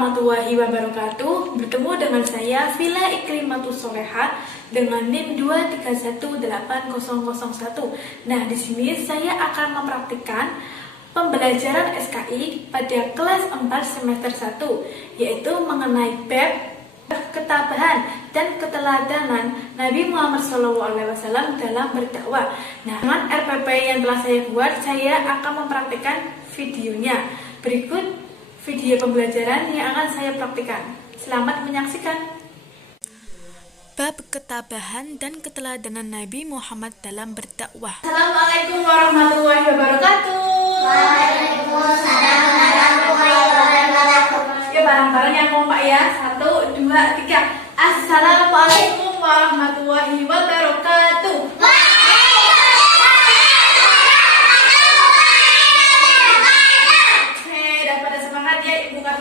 warahmatullahi wabarakatuh. Bertemu dengan saya Vila Iklimatus Soleha dengan NIM 2318001. Nah, di sini saya akan mempraktikkan pembelajaran SKI pada kelas 4 semester 1, yaitu mengenai bab ketabahan dan keteladanan Nabi Muhammad SAW dalam berdakwah. Nah, dengan RPP yang telah saya buat, saya akan mempraktikkan videonya. Berikut video pembelajaran yang akan saya praktikkan. Selamat menyaksikan. Bab ketabahan dan keteladanan Nabi Muhammad dalam berdakwah. Assalamualaikum warahmatullahi wabarakatuh. Waalaikumsalam warahmatullahi wabarakatuh. Ya, bareng-bareng yang kompak ya. 1, 2, 3. Assalamualaikum warahmatullahi wabarakatuh.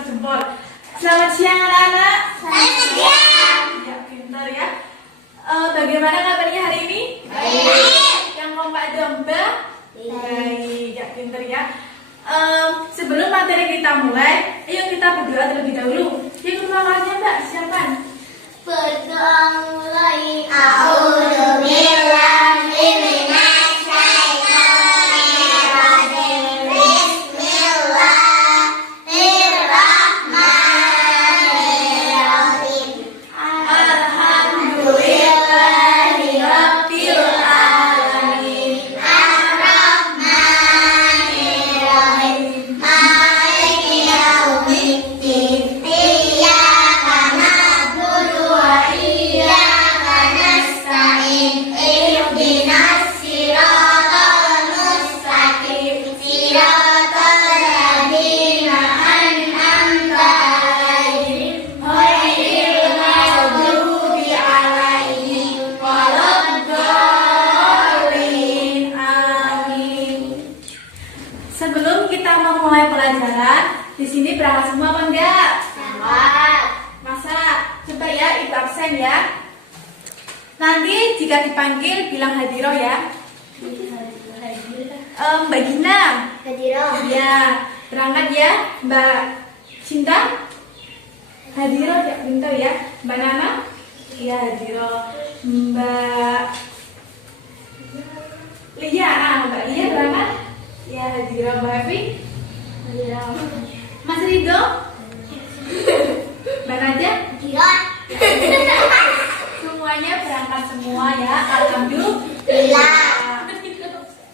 Jempol. Selamat siang anak-anak. Selamat siang. Ya, pintar ya. Bagaimana kabarnya hari ini? Baik. Yang kompak domba? Baik. Ya, pintar ya. Sebelum materi kita mulai, ayo kita berdoa terlebih dahulu. Yang pertamanya Mbak, siapa? Berdoa mulai. A'udzubillahi minasyaitonir rajim. Bismillahirrahmanirrahim. Alhamdulillahi rabbil alamin. Ar-Rahmanir-Rahim. Maliki yaumiddin. Iyyaka na'budu wa iyyaka nasta'in. Ihdinas siratal mustaqim. Siratal ladzina an'amta 'alaihim ghairil maghdubi 'alaihim waladdallin. Amin. Sebelum kita memulai pelajaran, di sini berangkat semua apa enggak? Selamat. Masa? Coba ya, ibu absen ya. Nanti jika dipanggil bilang hadiroh ya. Mbak Gina. Hadiroh. Ya, berangkat ya. Mbak Cinta. Hadiroh ya, pintar ya. Mbak Nana. Ya, hadiroh. Mbak Lia. Mbak Lia berangkat. Ya, hadiroh. Mbak Evi. Hadiroh. Mas Rido. Mbak Naja. Hadiroh. Semuanya berangkat semua ya. Alhamdulillah.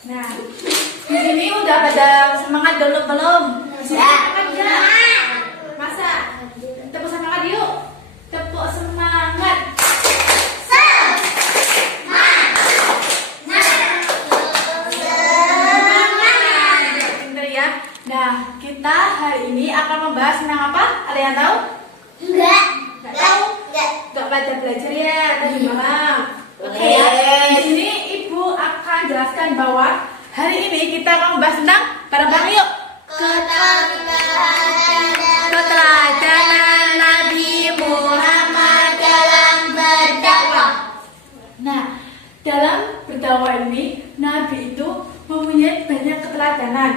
Nah, di sini udah pada semangat belum? Semangat ya? Masa? Tepuk semangat yuk. Tepuk semangat. Pinter ya. Nah, kita hari ini akan membahas tentang apa? Ada yang tahu? Enggak. Nggak tahu? Enggak. Gak pada belajar ya tadi malam. Oke ya. Di sini ibu akan jelaskan bahwa hari ini kita akan membahas tentang bareng-bareng yuk. Keteladanan Nabi Muhammad dalam berdakwah. Nah, dalam berdakwah ini Nabi itu mempunyai banyak keteladanan.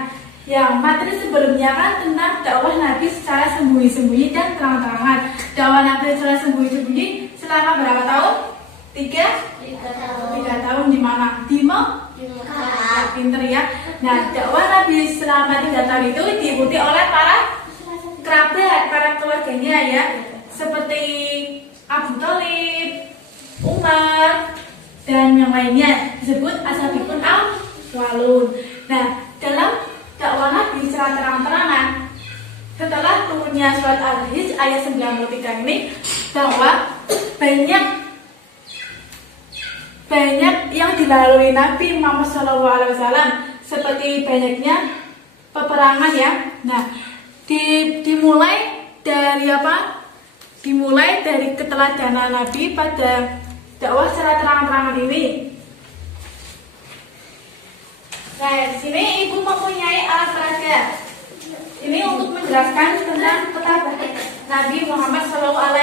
Yang materi sebelumnya kan tentang dakwah Nabi secara sembunyi-sembunyi dan terang-terangan. Dakwah Nabi secara sembunyi-sembunyi selama berapa tahun? 3 tahun di mana? Di Mekah. Pinter ya. Nah, dakwah Nabi selama 3 tahun itu diikuti oleh para kerabat, para keluarganya ya, seperti Abu Thalib, Umar, dan yang lainnya disebut ashabul awwalun. Nah, dalam dakwah Nabi secara terang-terangan setelah turunnya surat Al-Hijr ayat 93 ini, bahwa banyak yang dilalui Nabi Muhammad SAW, seperti banyaknya peperangan ya. Nah, dimulai dari apa? Dimulai dari keteladanan Nabi pada dakwah secara terang-terangan ini. Nah, di sini ibu mempunyai alat peraga. Ini untuk menjelaskan tentang ketabahan Nabi Muhammad SAW.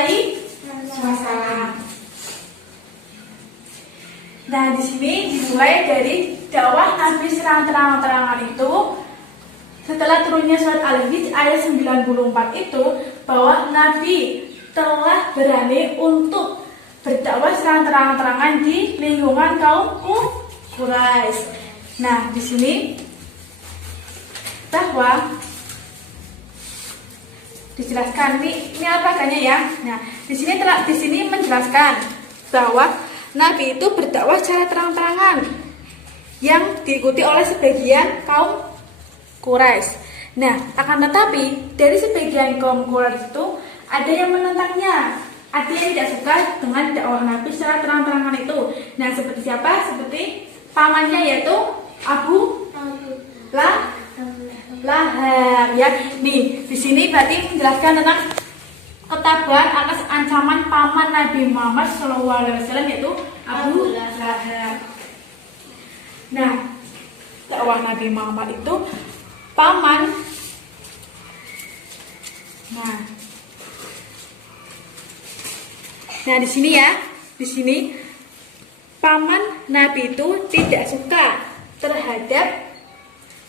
Nah, di sini dimulai dari dakwah Nabi secara terang-terangan itu. Setelah turunnya surat Al-Hijr ayat 94 itu, bahwa Nabi telah berani untuk berdakwah secara terang-terangan di lingkungan kaum Quraisy. Nah, di sini bahwa dijelaskan ini apa adanya ya. Nah, di sini menjelaskan bahwa Nabi itu berdakwah secara terang-terangan yang diikuti oleh sebagian kaum Quraisy. Nah, akan tetapi dari sebagian kaum Quraisy itu ada yang menentangnya, ada yang tidak suka dengan dakwah Nabi secara terang-terangan itu. Nah, seperti siapa? Seperti pamannya yaitu Abu Lahab ya. Nih, di sini berarti menjelaskan tentang ketabahan atas ancaman paman Nabi Muhammad SAW yaitu Abu Lahab. Nah, dakwah Nabi Muhammad itu paman. Nah, di sini ya, di sini paman Nabi itu tidak suka terhadap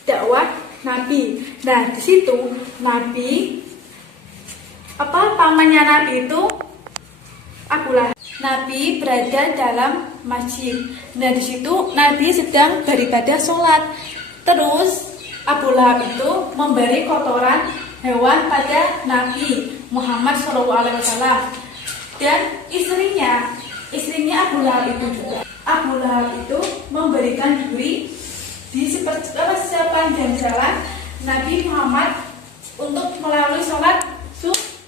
dakwah Nabi. Nah, di situ pamannya Nabi itu Abu Lahab. Nabi berada dalam masjid. Nah, di situ Nabi sedang beribadah sholat. Terus Abu Lahab itu memberi kotoran hewan pada Nabi Muhammad SAW dan istrinya Abu Lahab itu juga. Abu Lahab itu memberikan duri di sepanjang jalan Nabi Muhammad untuk melalui sholat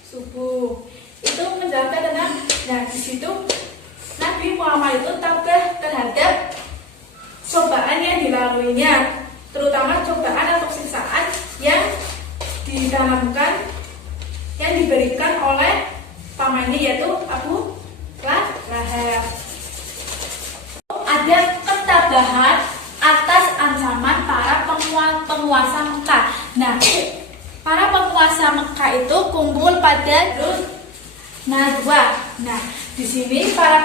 subuh. Itu menjelaskan tentang, nah di situ Nabi Muhammad itu tabah terhadap cobaan yang dilaluinya, terutama cobaan atau siksaan yang ditanamkan, yang diberikan oleh pamannya yaitu Abu Lahab. Ada ketabahan atas ancaman para penguasa Mekah. Nah, para penguasa Mekah itu kumpul pada Najwa. Nah, di sini para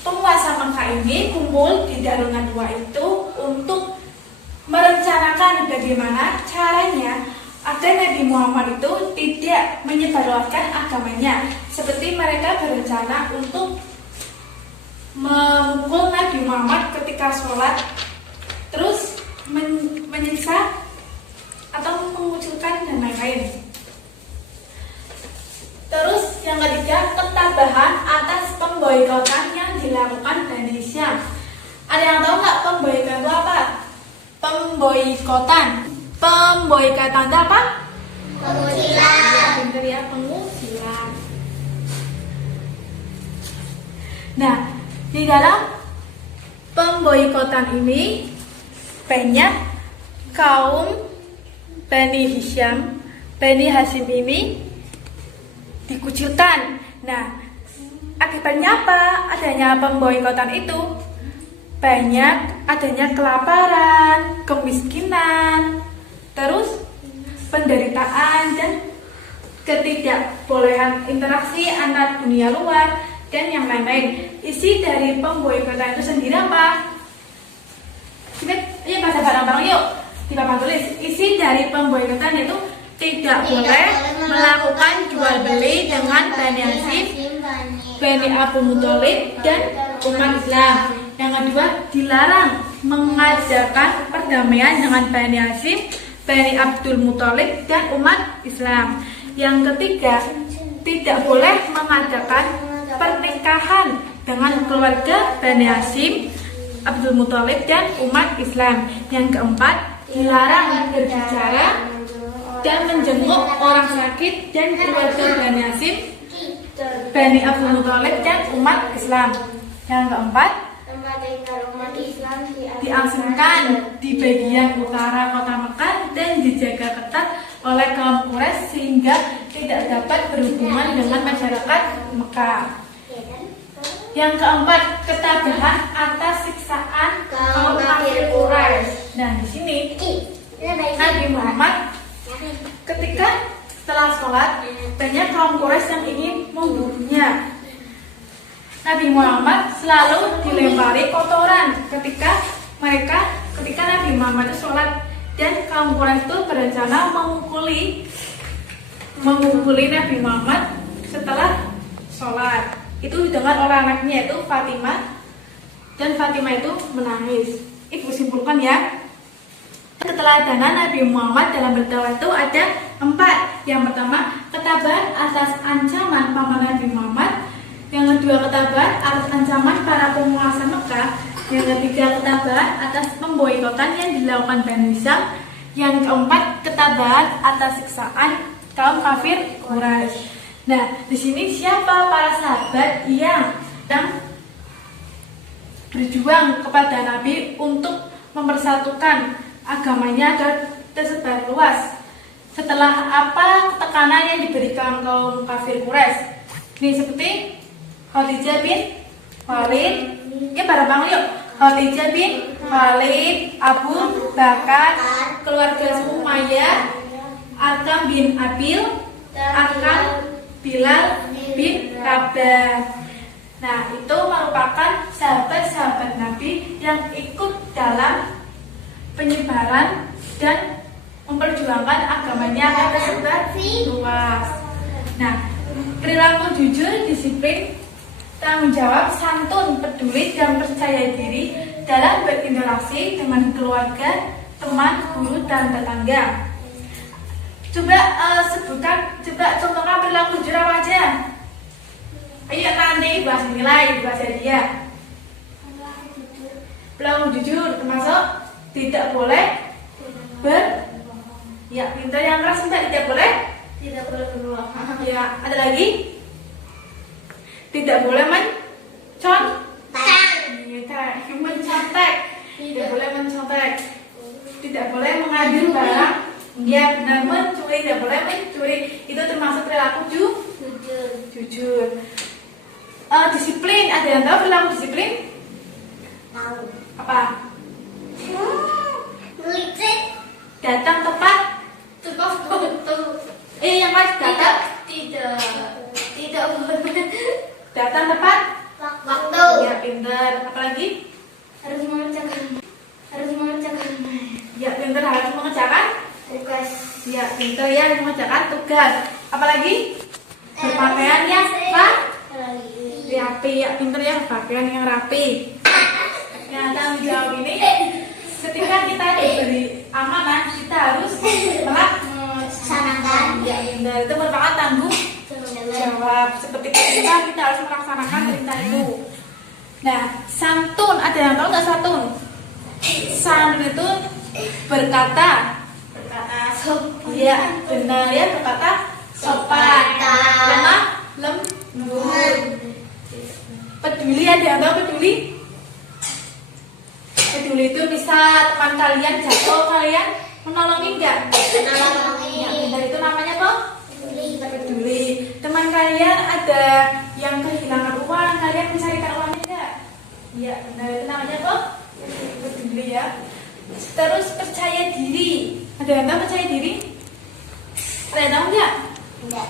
penguasa Mekah ini kumpul di Darun Najwa itu untuk merencanakan bagaimana caranya agar Nabi Muhammad itu tidak menyebarluaskan agamanya. Seperti mereka berencana untuk memukul Nabi Muhammad ketika sholat, terus menyiksa atau mengucilkan dan lain-lain. Terus yang ketiga, ketabahan atas pemboikotan yang dilakukan Bani Syam. Ada yang tahu nggak pemboikotan itu apa? Pemboikotan itu apa? Pengucilan. Bener ya, pengucilan. Nah, di dalam pemboikotan ini banyak kaum Bani Hasyim ini dikucilkan. Nah, akibatnya apa? Adanya pemboikotan itu banyak adanya kelaparan, kemiskinan, terus penderitaan dan ketidakbolehan interaksi antar dunia luar dan yang lain-lain. Isi dari pemboikotan itu sendiri apa? Ini baca bareng-bareng yuk. Di papan tulis, isi dari pemboikotan itu tidak boleh melakukan jual beli dengan Bani Hasyim, Bani Abu Muthalib dan umat Islam. Yang kedua, dilarang mengadakan perdamaian dengan Bani Hasyim, Bani Abdul Muthalib dan umat Islam. Yang ketiga, tidak boleh mengadakan pernikahan dengan keluarga Bani Hasyim, Abdul Muthalib dan umat Islam. Yang keempat, dilarang berbicara dan menjenguk orang sakit dan keluarga Bani Hasyim, Bani Abdul Muthalib dan umat Islam. Yang keempat, diasingkan di bagian utara kota Mekah dan dijaga ketat oleh kaum Quraisy sehingga tidak dapat berhubungan dengan masyarakat Mekah. Yang keempat, ketabahan atas siksaan kaum kafir Quraisy. Nah, di sini Nabi Muhammad ketika setelah sholat banyak kaum Quraisy yang ingin membunuhnya. Nabi Muhammad selalu dilempari kotoran ketika Nabi Muhammad itu sholat, dan kaum Quraisy itu berencana memukuli memukuli Nabi Muhammad setelah sholat. Itu didengar oleh anaknya yaitu Fatimah, dan Fatimah itu menangis. Ibu simpulkan ya. Keteladanan Nabi Muhammad dalam berdakwah itu ada 4. Yang pertama, ketabahan atas ancaman paman Nabi Muhammad. Yang kedua, ketabahan atas ancaman para penguasa Mekah. Yang ketiga, ketabahan atas pemboikotan yang dilakukan Bani Hisham. Yang keempat, ketabahan atas siksaan kaum kafir Quraisy. Nah, di sini siapa para sahabat yang berjuang kepada Nabi untuk mempersatukan agamanya agar tersebar luas setelah apa tekanan yang diberikan kaum kafir Quraisy. Ini seperti Khadijah bin Khalid, ya bareng yuk. Khadijah bin Khalid, Abu Bakar, keluarga Umayyah, Arqam bin Abil, Arqam Bilal bin Rabah. Nah, itu merupakan sahabat-sahabat Nabi yang ikut dalam penyebaran dan memperjuangkan agamanya agar tersebar luas. Nah, perilaku jujur, disiplin, tanggung jawab, santun, peduli, dan percaya diri dalam berinteraksi dengan keluarga, teman, guru, dan tetangga. Coba sebutkan, coba contohnya perilaku jujur apa aja? Ayo nanti bahas nilai, bahas hadiah. Perilaku jujur termasuk tidak boleh pintar yang keras, tidak boleh berbohong. Ya, ada lagi? Tidak boleh mencontek. Tidak boleh mencontek. Tidak boleh mengambil barang. Ya, benar, mencuri, tidak boleh mencuri. Itu termasuk perilaku jujur. Disiplin, ada yang tahu perilaku disiplin? Tahu. Apa? Licik. Datang tepat. Yang pas datang Tidak boleh. datang tepat Waktu. ya, pintar. Apalagi? Harus mengerjakan. Ya, pintar, harus mengerjakan Tugas. ya, pintar ya, harus mengerjakan tugas. Apalagi? Berpakaian yang rapi. Ya, pintar ya, berpakaian yang rapi. Nah, tanggung jawab ini ketika kita diberi amanah, kita harus Melaksanakan. ya, pintar. Itu merupakan tanggung jawab. Seperti kita harus melaksanakan perintah itu. Nah, santun, ada yang tahu nggak santun? Santun itu berkata sopan. iya, benar ya, berkata sopan, lemah lembut. Peduli, ada yang tahu peduli? Peduli itu bisa teman kalian jatuh, kalian menolongi enggak? Menolongi. Ya, benar, itu namanya apa? Peduli. Teman kalian ada yang kehilangan uang, kalian mencarikan uangnya enggak? Iya, benar, itu namanya apa? Peduli ya. Terus percaya diri. Ada yang tahu percaya diri? Ada yang tahu enggak? Enggak.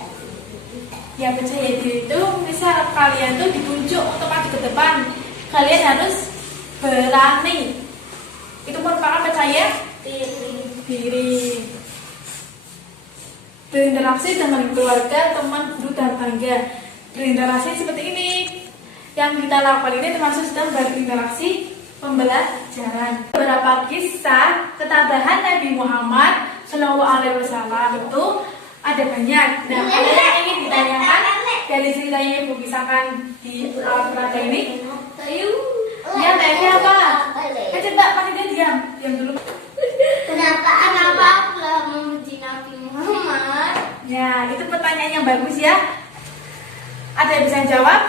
Ya, percaya diri itu misal kalian tuh ditunjuk untuk maju ke depan, kalian harus berani. Itu merupakan percaya diri. Berinteraksi dengan keluarga, teman, guru, dan tetangga. Berinteraksi seperti ini. Yang kita lakukan ini termasuk sedang berinteraksi pembelajaran. Beberapa kisah ketabahan Nabi Muhammad SAW itu ada banyak. Nah, ada yang ingin ditanyakan dari ceritanya Ibu kisahkan di peraga ini? Ya, tanya apa? Coba pasti dia diam dulu. Kenapa Allah memuji Nabi Muhammad? Ya, itu pertanyaan yang bagus ya. Ada yang bisa jawab?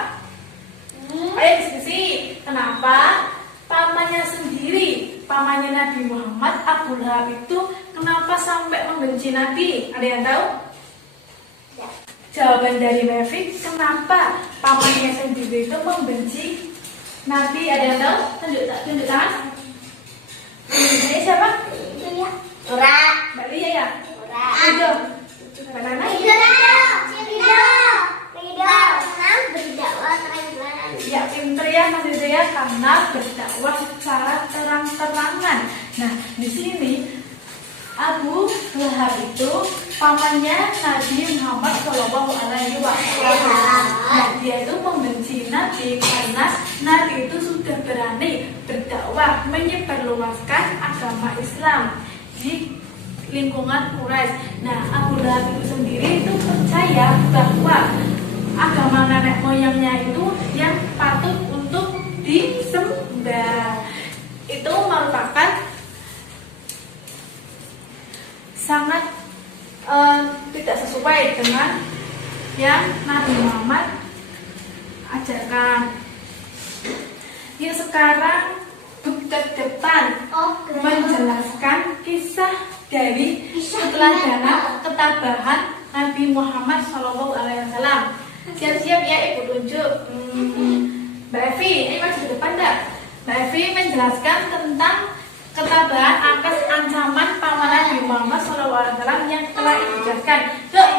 Ayo diskusi. Kenapa pamannya sendiri, pamannya Nabi Muhammad, Abu Lahab itu kenapa sampai membenci Nabi? Ada yang tahu? Jawaban dari Mevik, kenapa pamannya sendiri itu membenci Nabi? Ada yang tahu? Tunjuk tangan. Ini siapa? Ura. Mbak Lia ya? Ura. Ridho. Banana? Berdakwah terang-terangan. Ya, pinter ya Mas Ridho ya, karena berdakwah secara terang-terangan. Nah, di sini Abu Lahab itu pamannya Nabi Muhammad Shallallahu Alaihi Wasallam. Nah, dia itu membenci Nabi karena Nabi itu sudah berani berdakwah menyebarluaskan agama Islam di lingkungan Quraisy. Nah, Abu Lahab itu sendiri itu percaya bahwa agama nenek moyangnya itu yang patut untuk disembah. Itu merupakan sangat tidak sesuai dengan yang Nabi Muhammad ajarkan. Yang sekarang ke depan menjelaskan kisah dari keteladanan ketabahan Nabi Muhammad SAW. Siap-siap ya Ibu tunjuk. Mbak Evi, ini masih di depan enggak? Mbak Evi menjelaskan tentang ketabahan atas ancaman paman Nabi Muhammad SAW yang telah dijelaskan. Yuk,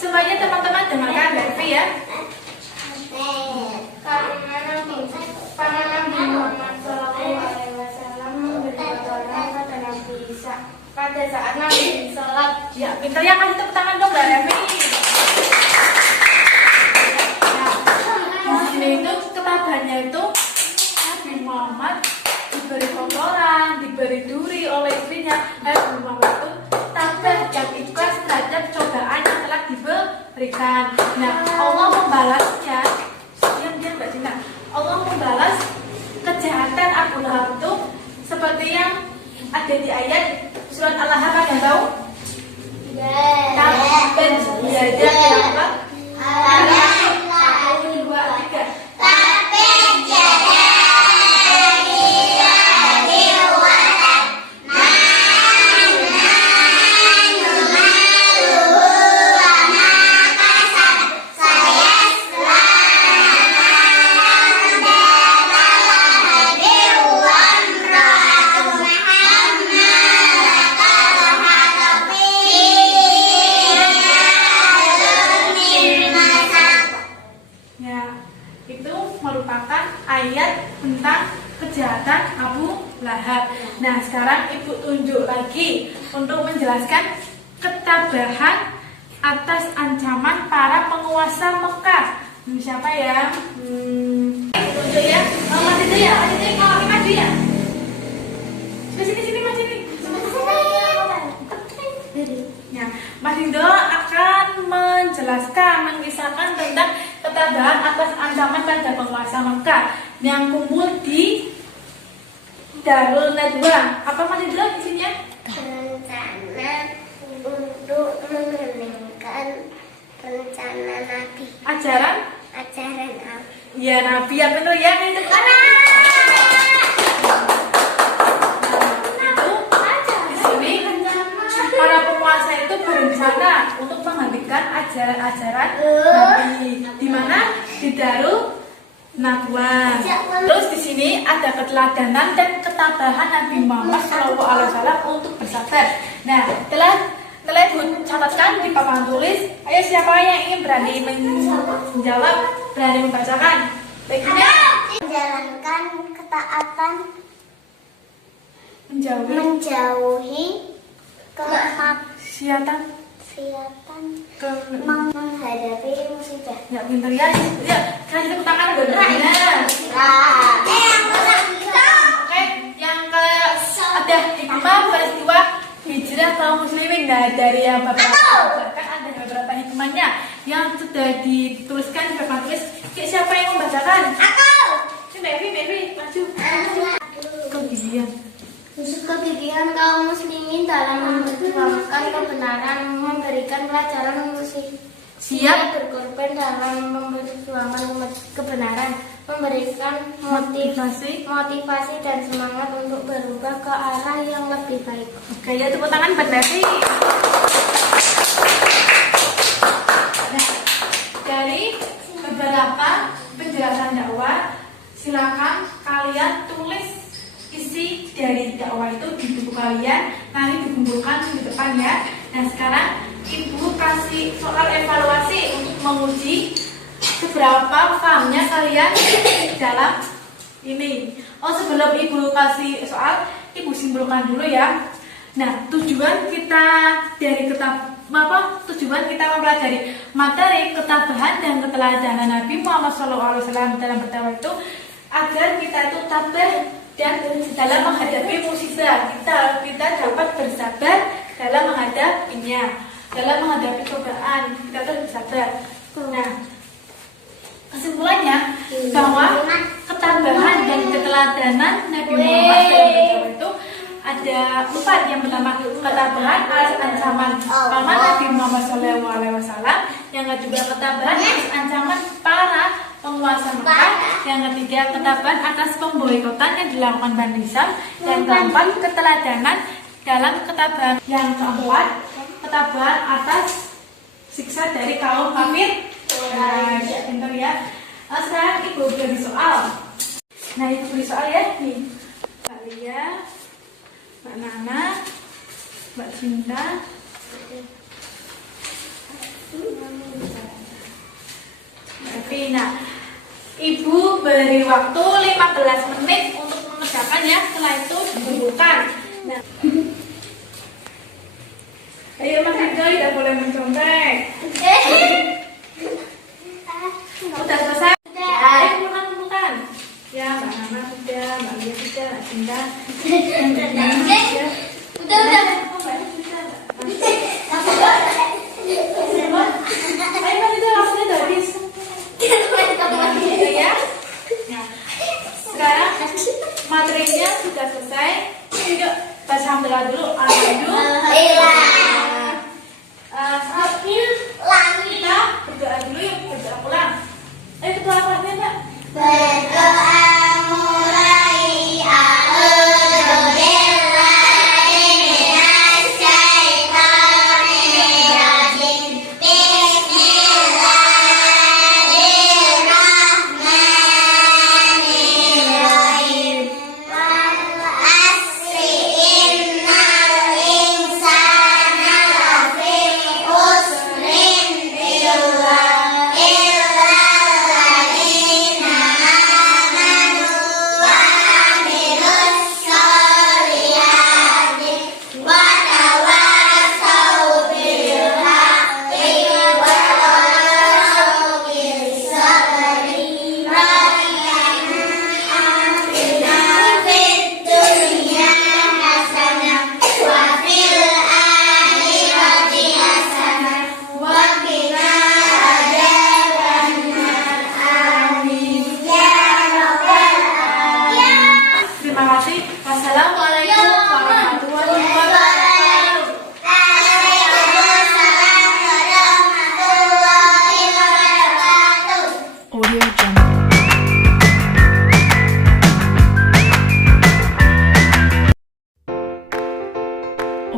semuanya teman-teman dengarkan Mbak Evi ya. Paman Nabi Muhammad SAW memberikan orang pada Nabi Isa pada saat Nabi sholat. Ya, pintar ya, kasih tepuk tangan dong Mbak Evi. Nah, di sini itu ketabahannya itu Nabi Muhammad diberi kotoran, diberi duri oleh istrinya. Nabi Muhammad itu tabah dan ikhlas terhadap cobaan yang telah diberikan. Nah, Allah membalasnya. Diam Mbak Cina. Allah membalas kejahatan Abu Lahab itu seperti yang ada di ayat surat Al-Lahab, ada yang tahu? Tabban yada apa? Satu, dua, tiga. Ayat tentang kejahatan Abu Lahab. Nah, sekarang Ibu tunjuk lagi untuk menjelaskan ketabahan atas ancaman para penguasa Mekah. Siapa ya? Tunjuk ya. Mas itu ya, Mas itu kalau maju ya. Sini, Mas ini. Ya, Mas Indo akan menjelaskan, mengisahkan tentang ketabahan atas ancaman pada penguasa Mekah yang kumpul di Darul Nadwa. Apa Mas Indo isinya? Rencana untuk mengeningkan rencana Nabi. Ajaran Nabi. Ya, Nabi yang benar ya. Itu para penguasa itu berencana untuk menghentikan ajaran-ajaran Nabi. Di mana? Di Darul Nadwa. Terus di sini ada keteladanan dan ketabahan Nabi Muhammad SAW untuk bersabar. Nah, telah Ibu catatkan di papan tulis. Ayo, siapa yang ingin berani menjawab, berani membacakan? Baiknya Menjalankan ketaatan, menjauhi kemaksiatan, menghadapi musibah. Ya, pintar ya. Ya, kasih tepuk tangan benar. Oke, yang ke ada hikmah peristiwa hijrah kaum muslimin. Nah, dari yang beberapa kan ada beberapa hikmahnya yang sudah dituliskan di papan tulis. Siapa yang membacakan? Aku. Baby, maju. Kegigihan kaum muslimin dalam memperjuangkan kebenaran, memberikan pelajaran Siap berkorban dalam memperjuangkan kebenaran, memberikan motivasi dan semangat untuk berubah ke arah yang lebih baik. Oke, ya tepuk tangan buat Devi. Nah, dari beberapa penjelasan dakwah, silakan kalian tulis isi dari dakwah itu di buku kalian, nanti dikumpulkan di depan ya. Nah, sekarang Ibu kasih soal evaluasi untuk menguji seberapa pahamnya kalian dalam ini. Oh, sebelum Ibu kasih soal, Ibu simpulkan dulu ya. Nah, tujuan kita dari tujuan kita mempelajari materi ketabahan dan keteladanan Nabi Muhammad SAW dalam berdakwah itu agar kita itu tabah dan dalam menghadapi musibah. Kita dapat bersabar dalam menghadapinya, dalam menghadapi cobaan kita terus bersabar. Nah, kesimpulannya bahwa ketabahan dan keteladanan Nabi Muhammad SAW itu ada 4. Yang pertama, ketabahan atas ancaman paman Nabi Muhammad SAW. Yang kedua, ketabahan atas ancaman para penguasa Mekah. Yang ketiga, ketabahan atas pemboikotan yang dilakukan Bani Hisham. Yang keempat, keteladanan dalam ketabahan. Yang keempat, ketabahan atas siksa dari kaum kafir. Nah, pintar ya. Sekarang ibu beri soal. Nah, ibu beri soal ya nih. Mbak Lia, Mbak Nana, Mbak Cinta, Mbak Evi. Nah, ibu beri waktu 15 menit untuk mengerjakannya. Setelah itu dibukukan. Nah, ayo Mas Ridho, tidak boleh mencontek. Udah selesai? Ayo bukan. Ya, Mbak Nana sudah, Mbak Lia sudah, Mbak Cinta. Udah. Ayo Mas Ridho, langsung udah habis. Ya. Nah, sekarang materinya sudah selesai. Yuk, baca hamdalah dulu. Alhamdulillah. Kita berdoa dulu yuk, berdoa pulang. Ayo berdoa apa Mbak? Berdoa mulai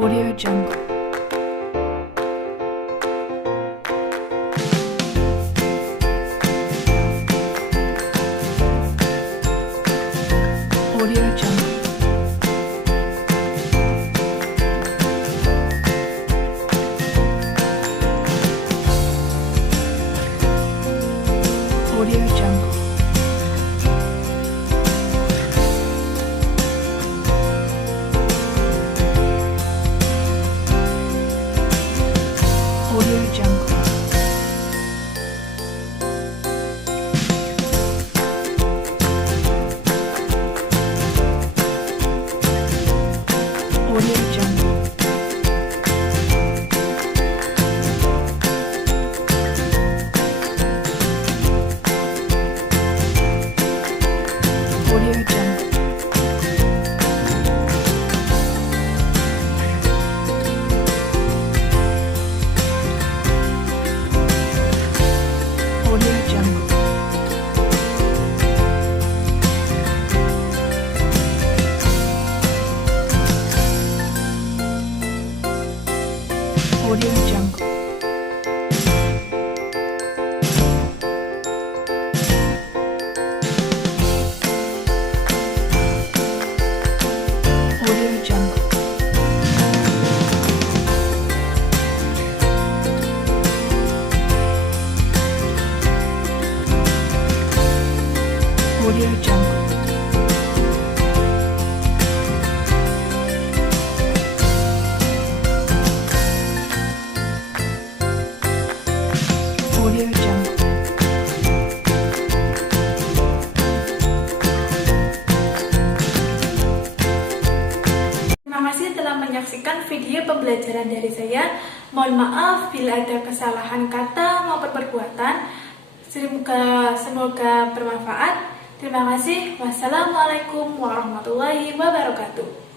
Audio Jungle. Audio Jungle. Audio Jungle. Audio Jungle. Audio Jungle. Audio Jungle. Audio Jungle. Audio Jungle. Audio Jungle. Audio Jungle. Audio Jungle. Terima kasih telah menyaksikan video pembelajaran dari saya. Mohon maaf bila ada kesalahan kata maupun perbuatan. Semoga bermanfaat. Terima kasih. Wassalamualaikum warahmatullahi wabarakatuh.